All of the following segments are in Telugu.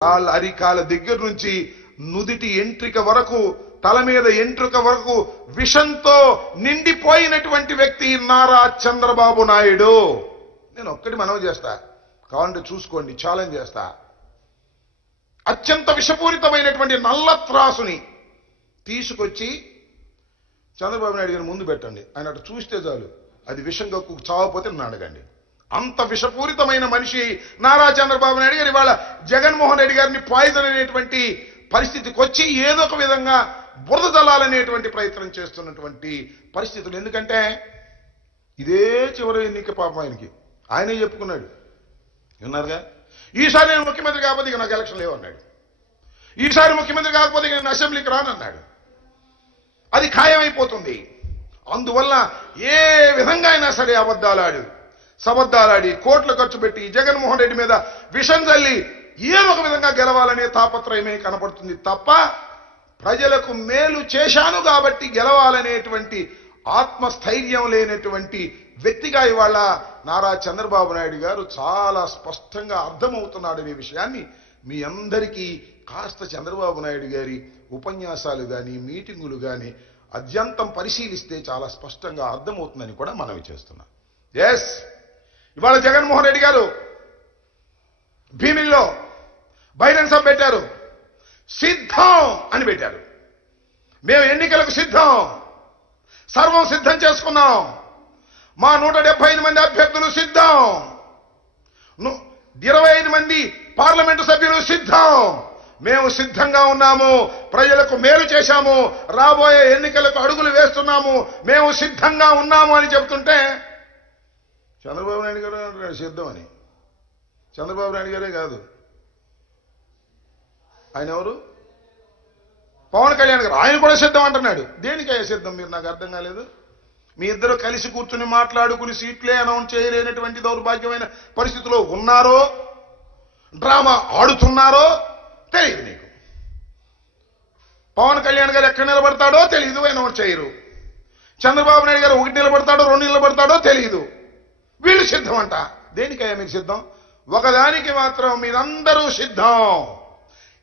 అరికాల దగ్గర నుంచి నుదిటి ఎంట్రిక వరకు తల మీద ఎంట్రుక వరకు విషంతో నిండిపోయినటువంటి వ్యక్తి నారా చంద్రబాబు నాయుడు. నేను ఒక్కటి మనవి చేస్తా, కావాలంటే చూసుకోండి, ఛాలెంజ్ చేస్తా. అత్యంత విషపూరితమైనటువంటి నల్ల త్రాసుని తీసుకొచ్చి చంద్రబాబు నాయుడు గారిని ముందు పెట్టండి. ఆయన అటు చూస్తే చాలు, అది విషం కక్కు చావపోతే నన్ను అడగండి. అంత విషపూరితమైన మనిషి నారా చంద్రబాబు నాయుడు గారు ఇవాళ జగన్మోహన్ రెడ్డి గారిని పాయిజన్ అనేటువంటి పరిస్థితికి వచ్చి ఏదో ఒక విధంగా బురద జల్లాలనేటువంటి ప్రయత్నం చేస్తున్నటువంటి పరిస్థితులు. ఎందుకంటే ఇదే చివరి ఎన్నిక పాపం ఆయనే చెప్పుకున్నాడు, విన్నారుగా, ఈసారి నేను ముఖ్యమంత్రి కాకపోతే ఇక నాకు ఎలక్షన్ లేవన్నాడు. ఈసారి ముఖ్యమంత్రి కాకపోతే ఇక నేను అసెంబ్లీకి రానన్నాడు. అది ఖాయమైపోతుంది. అందువల్ల ఏ విధంగా అయినా సరే సబద్దాలాడి కోట్లు ఖర్చు పెట్టి జగన్మోహన్ రెడ్డి మీద విషం చల్లి ఏ ఒక విధంగా గెలవాలనే తాపత్రయమే కనపడుతుంది తప్ప ప్రజలకు మేలు చేశాను కాబట్టి గెలవాలనేటువంటి ఆత్మస్థైర్యం లేనటువంటి వ్యక్తిగా ఇవాళ నారా చంద్రబాబు నాయుడు గారు చాలా స్పష్టంగా అర్థమవుతున్నాడనే విషయాన్ని మీ అందరికీ కాస్త చంద్రబాబు నాయుడు గారి ఉపన్యాసాలు కానీ మీటింగులు కానీ అత్యంతం పరిశీలిస్తే చాలా స్పష్టంగా అర్థమవుతుందని కూడా మనవి చేస్తున్నా. ఎస్, ఇవాళ జగన్మోహన్ రెడ్డి గారు భీమిల్లో బహిరంగ సభ పెట్టారు. సిద్ధం అని పెట్టారు. మేము ఎన్నికలకు సిద్ధం, సర్వం సిద్ధం చేసుకున్నాం, మా 175 మంది అభ్యర్థులు సిద్ధం, 25 మంది పార్లమెంటు సభ్యులు సిద్ధం, మేము సిద్ధంగా ఉన్నాము, ప్రజలకు మేలు చేశాము, రాబోయే ఎన్నికలకు అడుగులు వేస్తున్నాము, మేము సిద్ధంగా ఉన్నాము అని చెబుతుంటే చంద్రబాబు నాయుడు గారు అంటున్నాడు సిద్ధం అని. చంద్రబాబు నాయుడు గారే కాదు, ఆయన ఎవరు, పవన్ కళ్యాణ్ గారు, ఆయన కూడా సిద్ధం అంటున్నాడు. దేనికయ్యా సిద్ధం? మీరు నాకు అర్థం కాలేదు. మీ ఇద్దరు కలిసి కూర్చుని మాట్లాడుకుని సీట్లే అనౌన్స్ చేయలేనటువంటి దౌర్భాగ్యమైన పరిస్థితిలో ఉన్నారో, డ్రామా ఆడుతున్నారో తెలియదు నీకు. పవన్ కళ్యాణ్ గారు ఎక్కడ నిలబడతాడో తెలియదు, అనౌన్స్ చేయరు. చంద్రబాబు నాయుడు గారు 1 నిలబడతాడో 2 నిలబడతాడో తెలియదు. వీళ్ళు సిద్ధం అంట. దేనికయ్యా మీకు సిద్ధం? ఒకదానికి మాత్రం మీరందరూ సిద్ధం.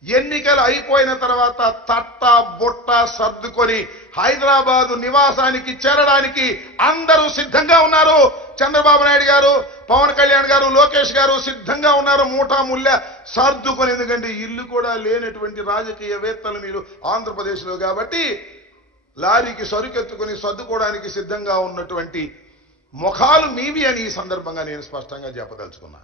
ఎన్నికలు అయిపోయిన తర్వాత తట్ట బుట్ట సర్దుకొని హైదరాబాదు నివాసానికి చేరడానికి అందరూ సిద్ధంగా ఉన్నారు. చంద్రబాబు నాయుడు గారు, పవన్ కళ్యాణ్ గారు, లోకేష్ గారు సిద్ధంగా ఉన్నారు. మూటా ముళ్ళ సర్దుకొని, ఎందుకంటే ఇల్లు కూడా లేనటువంటి రాజకీయవేత్తలు మీరు ఆంధ్రప్రదేశ్లో కాబట్టి లారీకి సరుకెత్తుకుని సర్దుకోవడానికి సిద్ధంగా ఉన్నటువంటి ముఖాలు మీవి అని ఈ సందర్భంగా నేను స్పష్టంగా చెప్పదలుచుకున్నా.